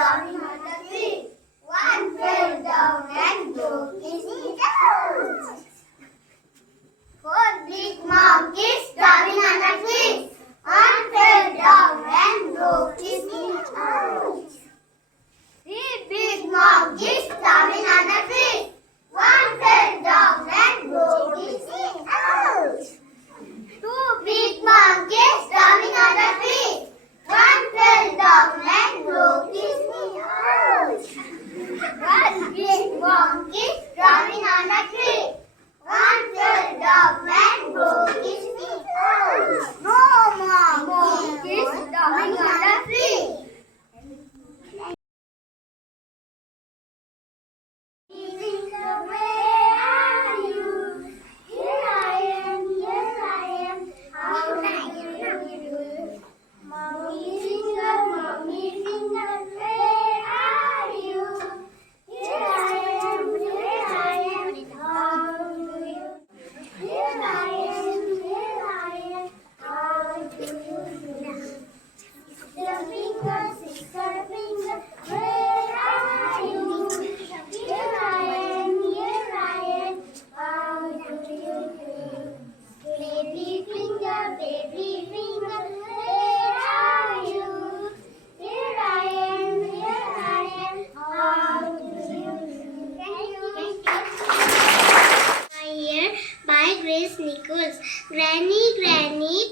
climbing on the tree. One fell down and broke his nose. Four big monkeys climbing on the tree. One fell down and broke his nose. Three big monkeys climbing on the tree. One fell down and broke his nose. Two big monkeys climbing on the tree. One fell down and broke his nose. One big monkey climbing on the tree. One fell down and broke his nose. No more monkeys climbing on the tree. Where are you? Here I am. How do you do? Mommy finger, where are you? Here I am. How do you? Here I am. How do you do? Sister finger, where are you? Here I am. How do you do? Baby finger, where are you? Here I am. How do you do? Thank you. My hair by Grace Nichols. Granny,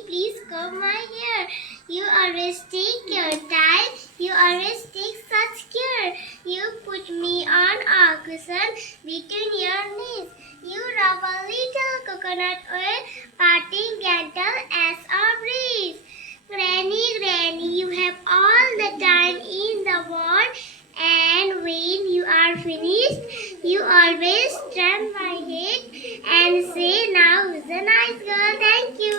please comb my hair. You always take your time. You always take such care. You put me on a cushion between your knees. You rub a little coconut oil, parting gentle as a breeze. Granny, you have all the time in the world, and when you are finished, you always turn my head and say, "Now who's a nice girl?" Thank you.